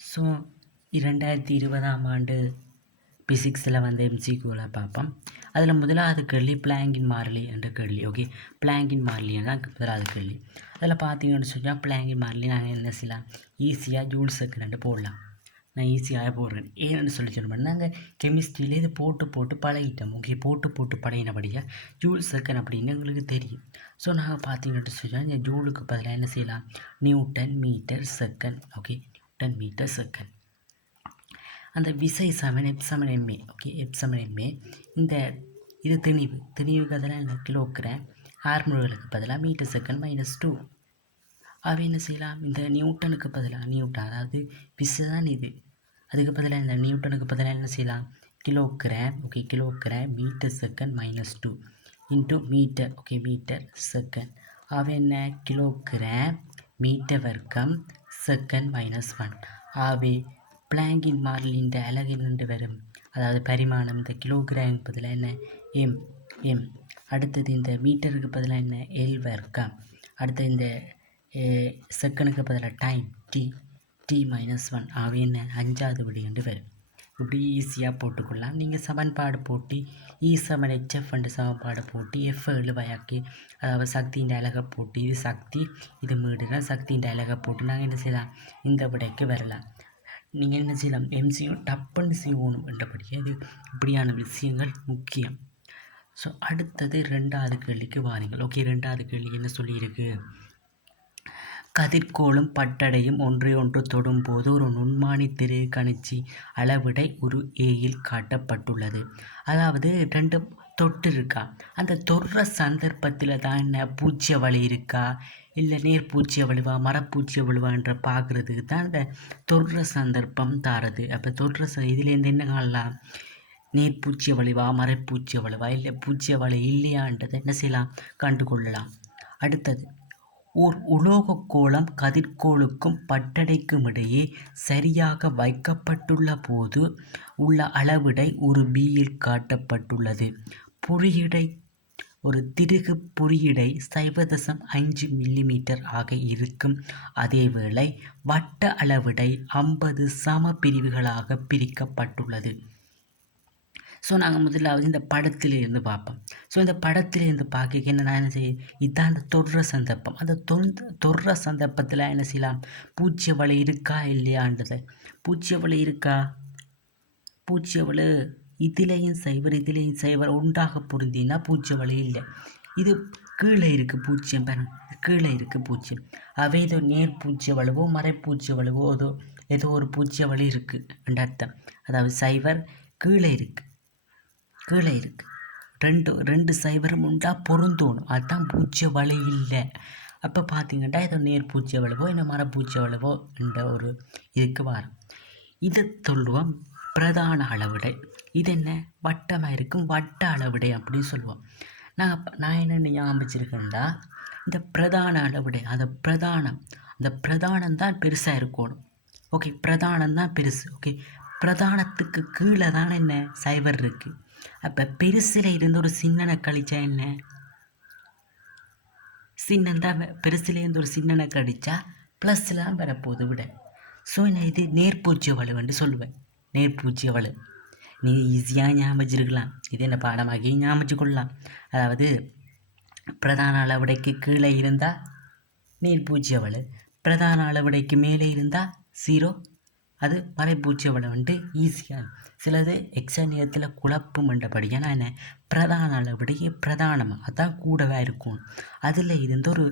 So 2020ஆம் ஆண்டு பிசிக்ஸில் வந்து எம்சிக்யூவில் பார்ப்போம். அதில் முதலாவது கேள்வி பிளாங்கின் மாறிலி என்ற கேள்வி. ஓகே, பிளாங்கின் மாறிலி தான் முதலாவது கேள்வி. அதில் பார்த்தீங்கன்னு சொன்னால் பிளாங்கின் மாறிலி நாங்கள் என்ன செய்யலாம், ஈஸியாக ஜூல் செகண்ட் போடலாம். நான் ஈஸியாக போடுறேன். ஏன்னு சொல்லி சொன்னோம்னா நாங்கள் கெமிஸ்ட்ரியிலே இது போட்டு பழகிட்டோம். ஓகே, போட்டு பழகினபடியாக ஜூல் செகண்ட் அப்படின்னு எங்களுக்கு தெரியும். ஸோ நாங்கள் பார்த்தீங்கன்னு சொன்னால் இந்த ஜூலுக்கு பதிலாக என்ன செய்யலாம், newton metre second. Okay, newton metre second. அந்த விசை சமன் எப்சமன் எம்ஏ. ஓகே, எப்சமன் எம்ஏ. இந்த இது திணிவுக்கு அதெல்லாம் என்ன கிலோகிராம். ஹார்மோனுகளுக்கு பதிலாக மீட்டர் செகண்ட் -2. அவை என்ன செய்யலாம், இந்த நியூட்டனுக்கு பதிலாக நியூட்டன், அதாவது விசை தான் இது, அதுக்கு பதிலாக இந்த நியூட்டனுக்கு பதிலாக என்ன செய்யலாம், kilogram. Okay, kilogram metre second -2 into metre. Okay, metre second. அவை என்ன, கிலோகிராம் மீட்டர் வர்க்கம் செகண்ட் -1. ஆகவே பிளாங்கின் மாறிலியின் அலகு நின்று வரும், அதாவது பரிமாணம் இந்த கிலோகிராமுக்கு பதிலாக என்ன எம். அடுத்தது இந்த மீட்டருக்கு பதிலாக என்ன எல் வர்க்கம். அடுத்தது இந்த செகண்டுக்கு பதிலாக டைம் t-1. ஆகவே என்ன 5வது விடை என்று வரும். இப்படி ஈஸியாக போட்டுக்கொள்ளலாம். நீங்கள் சமன்பாடு போட்டு E=HF என்ற சமன்பாடு போட்டு F வயாக்கி, அதாவது சக்தியின் அலகை போட்டு, இது சக்தி இது மீடுனா சக்தியின் அலகை போட்டு நாங்கள் என்ன செய்யலாம், இந்த விடைக்கு வரலாம். நீங்கள் என்ன செய்யலாம், எம்சியூ டப்புன்னு செய்யணும் என்றபடியே இது இப்படியான விஷயங்கள் முக்கியம். ஸோ அடுத்தது 2வது கேள்விக்கு வாருங்கள். ஓகே, 2வது கேள்வி என்ன சொல்லியிருக்கு, கதிர்கோளும் பட்டடையும் ஒன்றை தொடும்போது ஒரு நுண்மானி திரு கணிச்சி அளவிடை ஒரு ஏயில் காட்டப்பட்டுள்ளது. அதாவது 2 தொட்டு இருக்கா, அந்த தொடுற சந்தர்ப்பத்தில் தான் என்ன பூச்சிய வலி இருக்கா இல்லை நேர் பூச்சிய வலுவா மரப்பூச்சிய வலுவான்ற பார்க்குறதுக்கு தான் அந்த தொடுற சந்தர்ப்பம் தாரது. அப்போ தொடுற இதுலேருந்து என்ன காணலாம், நேர்பூச்சிய வலிவா மரப்பூச்சிய வலுவா இல்லை பூச்சிய வலி இல்லையான்றதை என்ன செய்யலாம், கண்டுகொள்ளலாம். அடுத்தது, ஓர் உலோகக் கோளம் கதிர்கோளுக்கும் பட்டடைக்கும் இடையே சரியாக வைக்கப்பட்டுள்ள போது உள்ள அளவிடை ஒரு பியில் காட்டப்பட்டுள்ளது. பொறியிடை ஒரு திருகு பொறியிடை 0.5 மில்லிமீட்டர் ஆக இருக்கும். அதேவேளை வட்ட அளவிடை 50 சம பிரிவுகளாக பிரிக்கப்பட்டுள்ளது. ஸோ நாங்கள் முதலாவது இந்த படத்திலிருந்து பார்ப்போம். ஸோ இந்த படத்திலிருந்து பார்க்க என்ன செய்ய, இதுதான் அந்த தொடுற சந்தர்ப்பம். அந்த தொடுற சந்தர்ப்பத்தில் என்ன செய்யலாம், பூச்சிய வலை இருக்கா இல்லையான்றது. பூச்சிய வலை இருக்கா, பூச்சிய வலை இதிலையும் சைவர் உண்டாக பொருந்தினா பூச்சிய வலை இல்லை. இது கீழே இருக்குது பூச்சியம், பாருங்க கீழே இருக்குது பூச்சியம். அவை ஏதோ நேர் பூச்சிய வலுவோ மறைப்பூச்சிய வலுவோ ஏதோ ஒரு பூச்சிய வலி இருக்குது என்ற அர்த்தம். அதாவது சைவர் கீழே இருக்குது ரெண்டு சைவரும் உண்டா பொருந்தோணும், அதுதான் பூச்சிய வலை இல்லை. அப்போ பார்த்தீங்கன்னா ஏதோ நேர் பூச்சிய வலுவோ இல்லை மரப்பூச்சிய வலுவோ என்ற ஒரு இதுக்கு வரும். இதை சொல்லுவோம் பிரதான அளவிடை. இது என்ன வட்டமாக இருக்கும், வட்ட அளவிடை அப்படின்னு சொல்லுவோம். நான் என்ன ஞாபகம் வச்சுருக்கேன்டா, இந்த பிரதான அளவிடை, அந்த பிரதானம் தான் பெருசாக இருக்கணும். ஓகே, பிரதானம் தான் பெருசு. ஓகே, பிரதானத்துக்கு கீழே தானே என்ன சைவர் இருக்குது. அப்போ பெருசில் இருந்து ஒரு சின்னனை கழிச்சா என்ன, சின்னந்தான் பெருசுலேருந்து ஒரு சின்னனை கழிச்சா ப்ளஸ்லாம் வரப்போகுது விட. ஸோ நான் இது நேர்பூச்சிய வலுவன்னு சொல்லுவேன். நேர்பூச்சிய வலு நீ ஈஸியாக ஞாபகம் வச்சிருக்கலாம், இது என்ன பாடமாகி ஞாபகம் வச்சுக்கொள்ளலாம். அதாவது பிரதான அளவிடைக்கு கீழே இருந்தால் நேர்பூச்சிய வலு, பிரதான அளவிடைக்கு மேலே இருந்தால் 0, அது மறைப்பூச்சிய வலு வந்துட்டு ஈஸியாக. சிலது எக்ஸாம் நேரத்தில் குழப்பம் என்றபடியாக நான் என்ன பிரதான அளவிடையே பிரதானமாக அதான் கூடவே இருக்கும். அதில் இருந்து ஒரு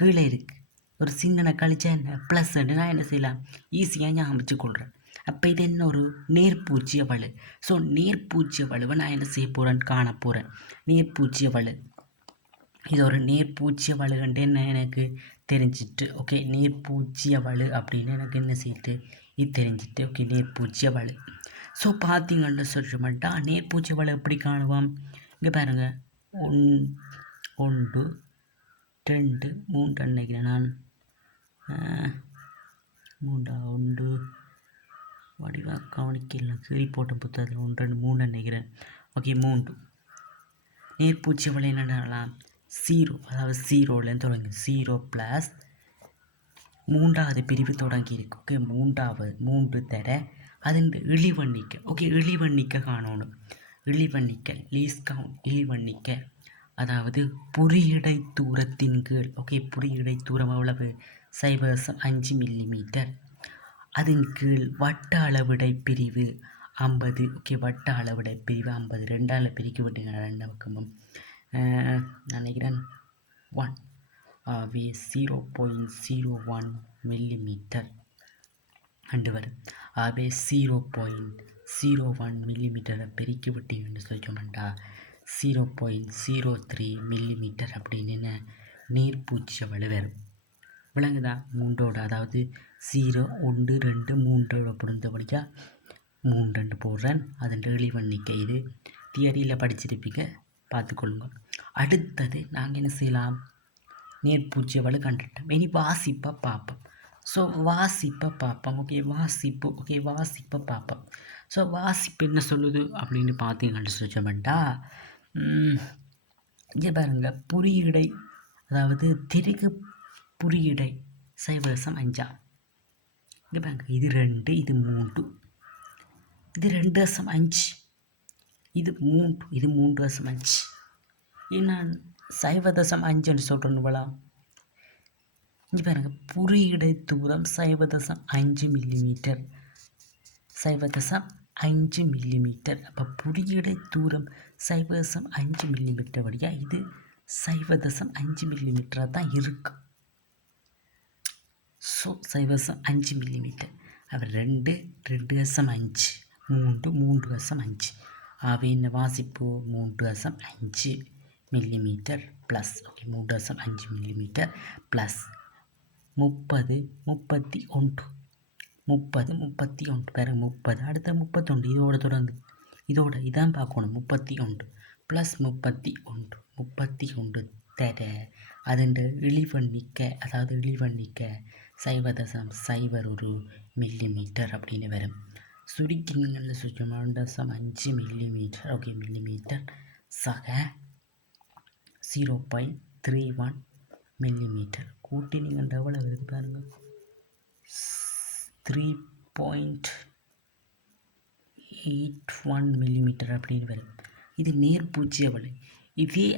கீழே இருக்குது ஒரு சின்னனை கழிச்சா என்ன ப்ளஸ்ன்னு நான் என்ன செய்யலாம், ஈஸியாக ஞாபகம் வச்சுக்கொள்கிறேன். அப்போ இது என்ன ஒரு நேர்பூச்சிய வலு. ஸோ நேர்பூச்சிய வலுவை நான் என்ன செய்ய போகிறேன்னு காண போகிறேன். நேர்பூச்சிய வலு, இது ஒரு நேர்பூச்சிய வலுகண்டு என்ன எனக்கு தெரிஞ்சிட்டு. ஓகே, நேர்பூச்சிய வலு அப்படின்னு எனக்கு என்ன செய்யிட்டு இது தெரிஞ்சிட்டு. ஓகே, நேர்பூச்சிய வலு. ஸோ பார்த்தீங்கன்னு சொல்ல மாட்டா நேர்பூச்சிய வலு எப்படி காணுவோம், இங்கே பாருங்கள் 1 2 3 நினைக்கிறேன் நான், 3 வடிவாக கவனிக்கலாம், சரி போட்ட புத்தகத்தில் 1 2 3 நினைக்கிறேன். ஓகே, 3 நேர்பூச்சி வலை என்னென்னலாம் 0, அதாவது 0லேருந்து தொடங்கி 0 + மூன்றாவது பிரிவு தொடங்கி இருக்கு. ஓகே, மூன்று தர அதன் இழிவண்ணிக்க. ஓகே, இழிவண்ணிக்க காணணும். இழிவண்ணிக்க லீஸ் கவுண்ட் இழிவண்ணிக்க அதாவது புரியடை தூரத்தின் கீழ். ஓகே, புரியடை தூரம் எவ்வளவு? 0.5 மில்லிமீட்டர். அதன் கீழ் வட்ட அளவிடை பிரிவு 50. ஓகே, வட்ட அளவிடை பிரிவு 50. ரெண்டால் பிரிக்க விட்டுங்க ரெண்டு பக்கமும். நினைக்கிறேன் 1 ஆகவே 0.01 மில்லிமீட்டர் அண்டு வரும். ஆகவே 0.01 மில்லிமீட்டரை பெருக்கி விட்டீங்கன்னு சொல்லிச்சோம்டா 0.03 மில்லிமீட்டர் அப்படின்னு நீர்ப்பூச்சி வலு வரும். விளங்குதா? மூன்றோட அதாவது 0 1 2 3 பொருந்தபடியாக 3 போடுறேன். அதன் இழிவண்ணிக்கை இது தியரியில் படிச்சிருப்பீங்க, பார்த்துக்கொள்ளுங்க. அடுத்தது நாங்கள் என்ன செய்யலாம்? நீர்ப்பூச்சி வலு கண்டுட்டோம். இனி வாசிப்பை பார்ப்போம். ஸோ வாசிப்பை பார்ப்போம். ஓகே, வாசிப்பை பார்ப்போம். ஸோ வாசிப்பு என்ன சொல்லுது அப்படின்னு பார்த்தீங்கன்னு சொல்லிச்சோம்டா இங்கே பாருங்க, குறியீடை அதாவது திருகு குறியீடை 0.5. இங்கே பாருங்க, இது 2, இது 3, இது 2.5, இது 3, இது 3.5. நான் 0.5 சொல்கிறேன்னுவலாம். இங்கே பாருங்க, புரியடை தூரம் 0.5 மில்லிமீட்டர். 0.5 மில்லிமீட்டர். அப்போ புரியடை தூரம் 0.5 மில்லிமீட்டர் வழியாக இது 0.5 மில்லிமீட்டராக தான் இருக்கும். So 0.5 millimetre. அப்போ 2, 2.5, 3, 3.5. அவை என்ன வாசிப்பு? 3.5 millimetre plus. Okay, 3.5 millimetre plus 30, 31. 30, 31 பேர் 30. அடுத்த 31 இதோட தொடங்கு. இதோட இதான் பார்க்கணும். 31 ப்ளஸ் 31. 31 தர அதன் இழிவண்ணிக்க அதாவது இழிவண்ணிக்க 0.01 மில்லிமீட்டர் அப்படின்னு வரும். சுருக்கிங்களில் சுற்றமாக 0.5 மில்லிமீட்டர். ஓகே, மில்லிமீட்டர் சக 0.31 மில்லிமீட்டர். கூட்டி நீங்கள் எவ்வளோ வருது பாருங்கள், 3.81 மில்லிமீட்டர் அப்படின்னு வரும். இது நேர்பூச்சிய வலு. இதே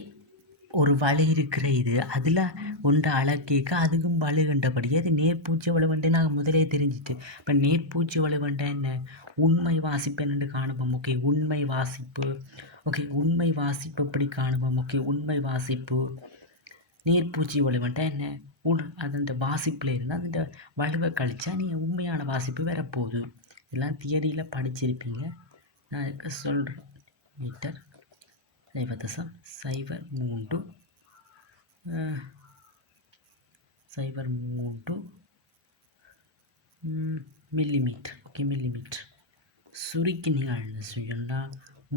ஒரு வலு இருக்கிற இது அதில் ஒன்றை அழகேக்க அதுக்கும் வலு கண்டபடி அது நேர்பூச்சி வலு வந்து நாங்கள் முதலே தெரிஞ்சிட்டு. இப்போ நேர்பூச்சி வலு வந்த என்ன? உண்மை வாசிப்பு என்னென்று காணுவோம். ஓகே, உண்மை வாசிப்பு. ஓகே, உண்மை வாசிப்பு எப்படி காணுவோம்? ஓகே, உண்மை வாசிப்பு நீர்ப்பூச்சி வலுவன்ட்டா என்ன? அந்த வாசிப்பில் இருந்தால் அந்த வலுவை கழிச்சா நீங்கள் உண்மையான வாசிப்பு வரப்போகுது. இதெல்லாம் தியரியில் படிச்சிருப்பீங்க, நான் அதுக்கு சொல்கிறேன். Metre 0.03 millimetre. Okay, millimetre. சுருக்கி நீங்கள் என்ன செய்யணும்னா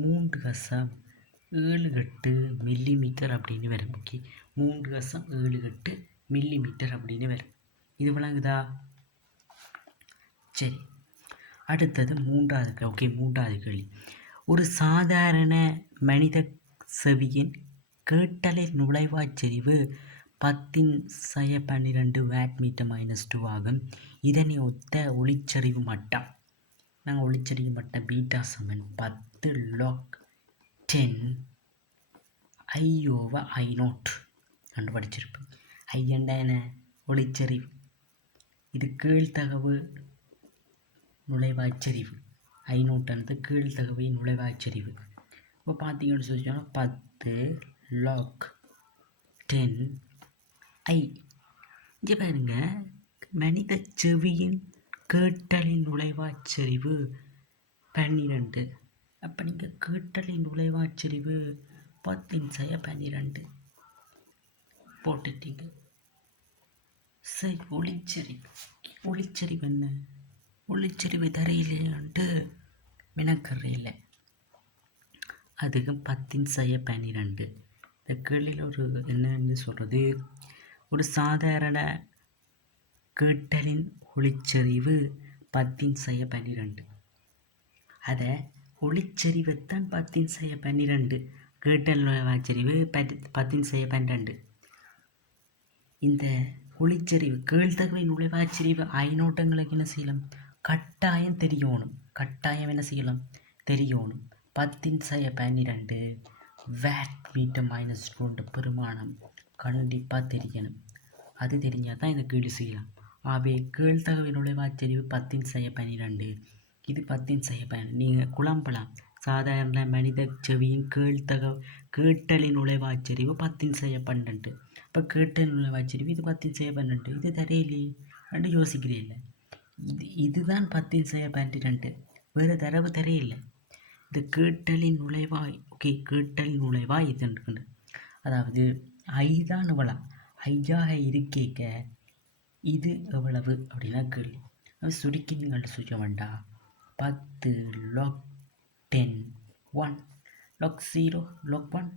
3.78 மில்லிமீட்டர் அப்படின்னு வரும். ஓகே, 3.78 மில்லிமீட்டர் அப்படின்னு வரும். இது விளங்குதா? சரி, அடுத்தது மூன்றாவது. ஓகே, மூன்றாவது கேள்வி. ஒரு சாதாரண மனித செவியின் கேட்டலில் நுழைவாச்சரிவு 10⁻12 வாட்/மீட்டர்-2 ஆகும். இதனை ஒத்த ஒளிச்சரிவு மட்டம். நாங்கள் ஒளிச்சரிவு மட்டம் பீட்டா சமன் 10 log 10 I/I0 கண்டுபிடிச்சிருப்போம். ஐயண்டா என்ன? ஒளிச்சரிவு. இது கீழ்த்தகவு நுழைவாய்ச்சரிவு. I0 கீழ்த்தகவை நுழைவாய்ச்சரிவு. இப்போ பார்த்தீங்கன்னு சொல்லிச்சோன்னா 10 log 10 I. இங்கே பாருங்க, மனித செவியின் கேட்டலின் நுழைவாச்சரிவு 12. அப்போ நீங்கள் கேட்டலின் நுழைவாச்சரிவு 10⁻12 போட்டுட்டீங்க. சரி, ஒளிச்சரிவு என்ன? ஒளிச்சரிவு தரையிலேன்ட்டு மினக்கரையில் அதுக்கு 10⁻12. இந்த கேள்வியில் ஒரு என்னன்னு சொல்கிறது, ஒரு சாதாரண கேட்டலின் ஒளிச்சரிவு 10⁻12. அதை ஒளிச்சரிவைத்தான் 10⁻12. கேட்டல் நுழைவாச்சரிவு 10⁻12. இந்த ஒளிச்செறிவு கீழ்த்தகவை நுழைவாச்செறிவு ஐநோட்டங்களுக்கு என்ன செய்யலாம்? கட்டாயம் தெரியணும். கட்டாயம் என்ன செய்யலாம்? தெரியணும். 10^12 வாட் மீட்டர் மைனஸ் 2 பெருமானம் கண்டிப்பாக தெரியணும். அது தெரிஞ்சால் தான் இந்த கேள்வி செய்யலாம். ஆகவே கீழ்த்தகவை நுழைவாச்செறிவு 10^12. இது 10^12. நீங்கள் குழம்பலாம். சாதாரண மனித செவியின் கேட்டலின் நுழைவாச்செறிவு 10^12. இப்போ கேட்டலின் நுழைவாச்செறிவு இது 10^12. இது தெரியலையே ரெண்டு யோசிக்கிறீல்ல. இதுதான் 10^12. வேறு தரவு தெரியல. இது கேட்டலின் நுழைவாய். ஓகே, கேட்டலின் நுழைவாய் இது இருக்குது. அதாவது ஐ தான் எவ்வளோ ஐயாக இருக்கேக்க இது எவ்வளவு அப்படின்னா கேள்வி. அது சுருக்கி நீங்கள் சொல்ல வேண்டாம். 10 log 10 1 log 0 log 1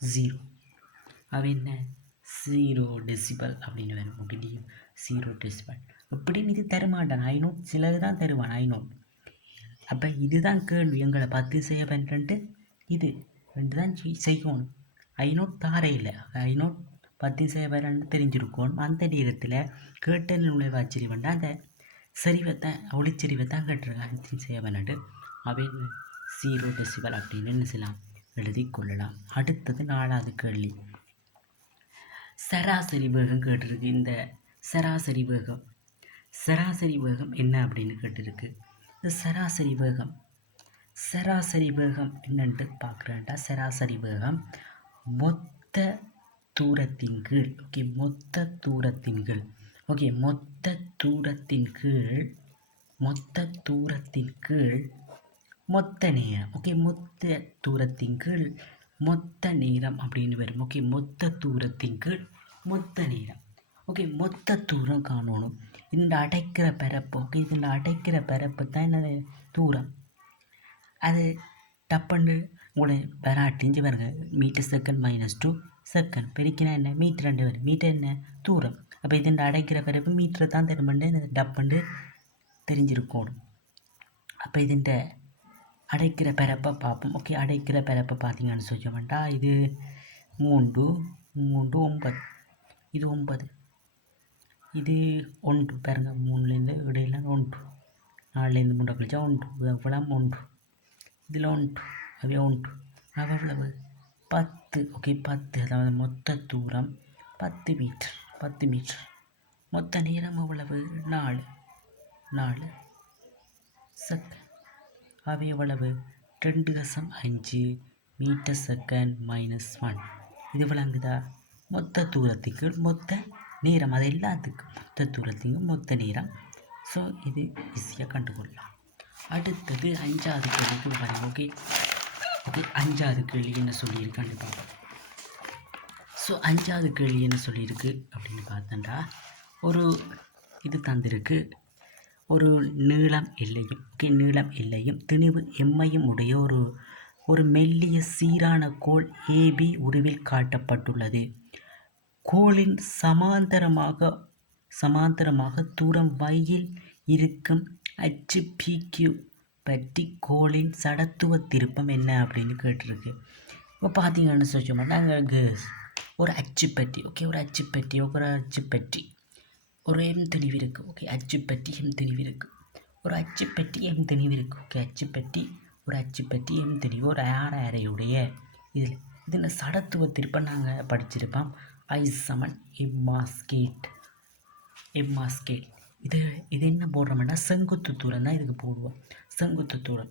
0. அவன் என்ன 0 டெசிபல் அப்படின்னு வரும். ஓகே, 0 டெசிபல் இப்படின்னு இது தருமாட்டான். ஐநோட் சிலது தான் தருவான் ஐநோட். அப்போ இதுதான் கேள்வி. எங்களை 10^12 இது ரெண்டு தான் செய்யணும். ஐநோட் தாரே இல்லை. ஐநோட் 10^12 தெரிஞ்சிருக்கணும். அந்த நேரத்தில் கேட்டல் நுழைவாச்செறிவுண்டா அந்த செறிவைத்தான் ஒளிச்செறிவைத்தான் கேட்டிருக்காங்க. 10^12 அவன் 0 டெசிபல் அப்படின்னு என்ன செய்யலாம்? எழுதி கொள்ளலாம். அடுத்தது 4வது கேள்வி. சராசரி வேகம் கேட்டிருக்கு. இந்த சராசரி வேகம் என்ன அப்படின்னு கேட்டிருக்கு. இந்த சராசரி வேகம் என்னன்ட்டு பார்க்குறேன்டா. சராசரி வேகம் மொத்த தூரத்தின் கீழ். ஓகே, மொத்த தூரத்தின் கீழ் மொத்த நேரம். ஓகே, மொத்த தூரத்தின் கீழ் மொத்த நேரம் அப்படின்னு வரும். ஓகே, மொத்த தூரத்தின் கீழ் மொத்த நேரம். ஓகே, மொத்த தூரம் காணணும். இந்த அடைக்கிற பரப்பு. ஓகே, இதில் அடைக்கிற பரப்பு தான் என்ன தூரம். அது டப்புன்னு உங்களை வராட்டிஞ்சு வருங்க. மீட்டர் செகண்ட் -2 செகண்ட் பெருக்கினா என்ன? மீட்டர் 2 வரும். மீட்டர் என்ன? தூரம். அப்போ இது அடைக்கிற பரப்பு மீட்டர் தான் தருமண்டு டப்புண்டு தெரிஞ்சிருக்கணும். அப்போ இதுண்ட அடைக்கிற பரப்பை பார்ப்போம். ஓகே, அடைக்கிற பரப்பை பார்த்தீங்கன்னு சொல்ல வேண்டாம். இது 3 9. இது 9. இது 1 பாருங்க. 3லேருந்து இடையில 1, 4லேருந்து 3 கழிச்சா 1, இவ்வளோ 1, இதில் 1, அவை 1, அவ்வளவு 10. ஓகே, 10. அதாவது மொத்த தூரம் 10 மீட்டர். மொத்த நேரம் எவ்வளவு? 4 செகண்ட். அவை எவ்வளவு? 2.5 மீட்டர் செகண்ட் -1. இது விளங்குதா? மொத்த தூரத்துக்கு மொத்த நேரம். அது எல்லாத்துக்கும் மொத்த தூரத்துக்கு மொத்த நேரம். ஸோ இது ஈஸியாக கண்டுகொள்ளலாம். அடுத்தது 5வது கேள்விக்கு பாருங்கள். ஓகே, 5வது கேள்வி என்ன சொல்லியிருக்கான்னு பார்ப்போம். ஸோ 5வது கேள்வி என்ன சொல்லியிருக்கு அப்படின்னு பார்த்தோம்னா, ஒரு இது தந்திருக்கு. ஒரு நீளம் எல்லையும் திணிவு எம்மையும் உடைய ஒரு மெல்லிய சீரான கோள் ஏபி உருவில் காட்டப்பட்டுள்ளது. கோளின் சமாந்தரமாக தூரம் வையில் இருக்கும் அச்சு PQ பற்றி கோளின் சடத்துவ திருப்பம் என்ன அப்படின்னு கேட்டிருக்கு. இப்போ பார்த்தீங்கன்னு சொல்ல நாங்கள் ஒரு அச்சுப்பற்றி. ஓகே, ஒரு அச்சுப்பற்றி ஒரு எம் திணிவு இருக்குது. ஓகே, அச்சுப்பற்றி எம் திணிவு இருக்குது. ஒரு அச்சுப்பற்றி எம் திணிவு இருக்குது. ஓகே, அச்சுப்பற்றி எம் திணிவு ஒரு அரையுடைய இதில் சடத்துவ திருப்பம் நாங்கள் படிச்சிருப்போம். I = எம்மா ஸ்கேல். இது என்ன போடுறோம்னா செங்குத்து தூரம் தான் இதுக்கு போடுவோம். செங்குத்து தூரம்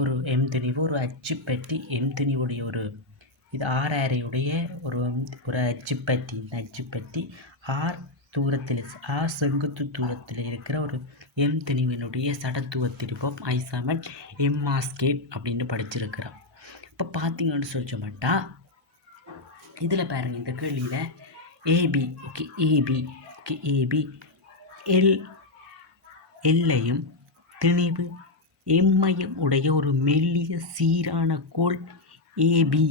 ஒரு எம் திணிவு ஒரு அச்சுப்பற்றி எம் திணிவுடைய ஒரு இது அரையுடைய ஒரு அச்சுப்பற்றி. இந்த அச்சுப்பற்றி தூரத்தில் செங்குத்து தூரத்தில் இருக்கிற ஒரு எம் திணிவினுடைய சடத்துவ திருப்பம் I = எம்மா ஸ்கேல் அப்படின்னு படிச்சிருக்கிறோம். இப்போ பார்த்தீங்கன்னு சொல்ல மாட்டா இதில் பாருங்கள். இந்த கேள்வியில் ஏபி. ஓகே, ஏபி எல்லையும் திணிவு எம்மையும் உடைய ஒரு மெல்லிய சீரான கோள் ஏபி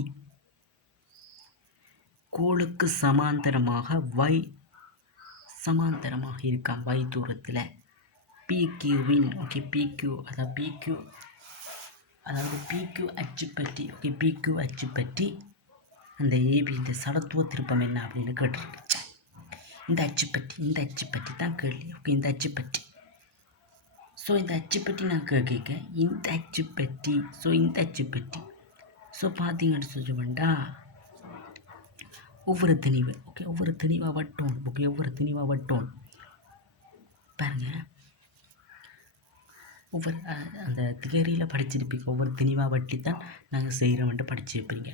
கோளுக்கு சமாந்தரமாக இருக்கான் y தூரத்தில். PQவின். ஓகே, அதாவது PQ அச்சுப்பற்றி. ஓகே, PQ அச்சுப்பற்றி அந்த ஏபி இந்த சடத்துவ திருப்பம் என்ன அப்படின்னு கேட்டிருக்கு. இந்த அச்சுப்பட்டி தான் கேள்வி. ஓகே, இந்த அச்சுப்பட்டி. ஸோ இந்த அச்சுப்பட்டி நான் கேட்க இந்த அச்சுப்பட்டி. ஸோ இந்த அச்சுப்பட்டி. ஸோ பார்த்தீங்கன்னு சொல்லுவேன்டா ஒவ்வொரு திணிவு. ஓகே, ஒவ்வொரு திணிவாக வட்டோம். ஓகே, ஒவ்வொரு திணிவாக வட்டோம் பாருங்கள். ஒவ்வொரு அந்த தியரியில் படிச்சிருப்பீங்க. ஒவ்வொரு திணிவாக வட்டி தான் நாங்கள் செய்கிறோம்ன்ட்டு படிச்சிருப்பீங்க.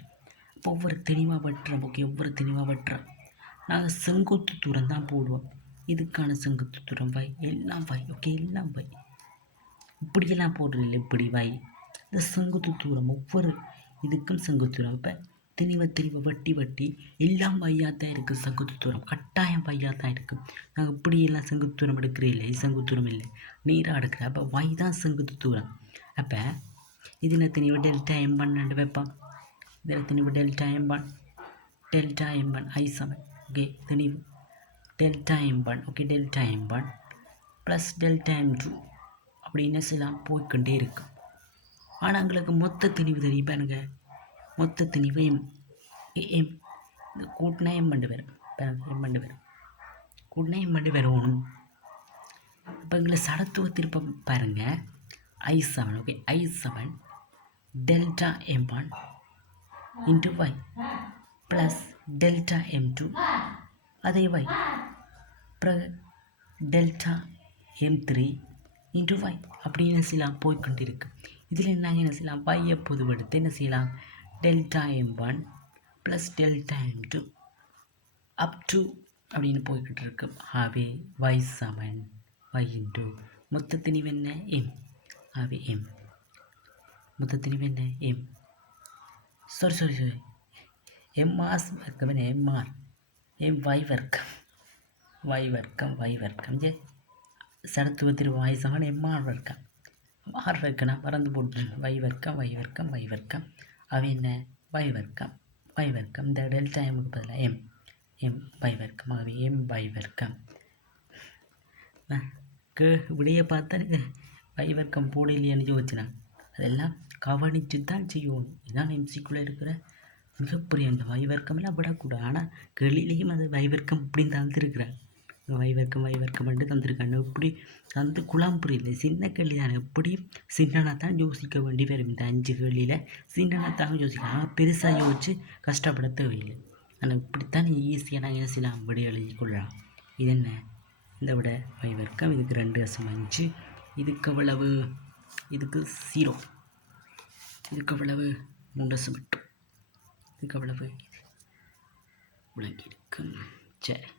இப்போ ஒவ்வொரு திணிவாக வெட்டுறோம். ஓகே, ஒவ்வொரு திணிவாக வெட்டுறோம். நாங்கள் செங்குத்து தூரம் தான் போடுவோம். இதுக்கான செங்குத்து தூரம் வை, எல்லாம் வை. ஓகே, எல்லாம் வை. இப்படியெல்லாம் போடுறதில்லை, இப்படி வை. இந்த செங்குத்து தூரம் ஒவ்வொரு இதுக்கும் செங்குத்து தூரம். இப்போ திணிவை வட்டி எல்லாம் வையாக தான் இருக்குது. செங்குத்து தூரம் கட்டாயம் வையாக தான் இருக்குது. நாங்கள் இப்படியெல்லாம் செங்குத்து தூரம் எடுக்கிறே இல்லை, செங்குத்து தூரம் இல்லை, நீராக எடுக்கிற. அப்போ வை தான் செங்குத்து தூரம். அப்போ இதில் திணிவை டெல்டா M1 வைப்பான். இதில் திணிவு டெல்டா M1 I7. ஓகே, திணிவு delta M1. Okay, delta M1 plus delta M2 அப்படின்னு சிலாம் போய்கொண்டே இருக்கும். ஆனால் எங்களுக்கு மொத்த திணிவு தெரியும் பாருங்க. மொத்த திணிவு எம் இந்த கூட்டினா M2 வரும் பாருங்க. M2 வரும், கூட்டினா M2 வரணும். இப்போ எங்களை சடத்துவ திருப்பம் பாருங்கள். I7. Okay, I7 delta M1 into y plus delta M2 அதே y பிறகு delta M3 into y அப்படின்னு செய்யலாம் போய்கொண்டிருக்கு. இதில் நாங்கள் என்ன செய்யலாம், y பொதுவெடுத்து என்ன செய்யலாம், delta M1 plus delta M2 up to அப்படின்னு போய்கிட்டு இருக்கு. ஆகவே y7 y into மொத்த திணிவு என்ன m. ஆகவே m மொத்த திணிவு என்ன m. sorry MR வர்க்கம் என்ன MR y வர்க்கம் ஜே சடத்துவத்தில் y சமன் MR வர்க்கம். R வர்க்கம் நான் மறந்து போட்டுருக்கேன். y வர்க்கம் அவை என்ன y வர்க்கம் இந்த டெல்டா எம்முக்கு பதிலாக m y வர்க்கம். ஆகவே m y வர்க்கம். விடையை பார்த்தா y வர்க்கம் போட இல்லையான்னு யோசிச்சுனா அதெல்லாம் கவனித்து தான் செய்யணும். இதுதான் எம்சிக்குள்ளே இருக்கிற மிகப்பெரிய அந்த y வர்க்கமெல்லாம் விடக்கூடாது. ஆனால் கேள்வியிலையும் அது y வர்க்கம் இப்படி தந்துருக்குறேன். y வர்க்கம் மட்டும் தந்திருக்காங்க. இப்படி தந்து குழாம் புரியல. சின்ன கேள்வி தானே, எப்படியும் சின்னனாக தான் யோசிக்க வேண்டி வரும். இந்த 5 கேள்வியில் சின்னனாக தான் யோசிக்கலாம். ஆனால் பெருசாக யோசிச்சு கஷ்டப்பட தேவையில்லை. ஆனால் இப்படித்தான் ஈஸியாக நாங்கள் என்ன செய்யலாம், விடை எழுதி கொள்ளலாம். இது என்ன, இந்த விட y வர்க்கம். இதுக்கு 2.5. இதுக்கு எவ்வளவு, இதுக்கு 0. இதுக்கு எவ்வளவு 3.8. இதுக்கு எவ்வளவு விளங்கி இருக்கும். சரி.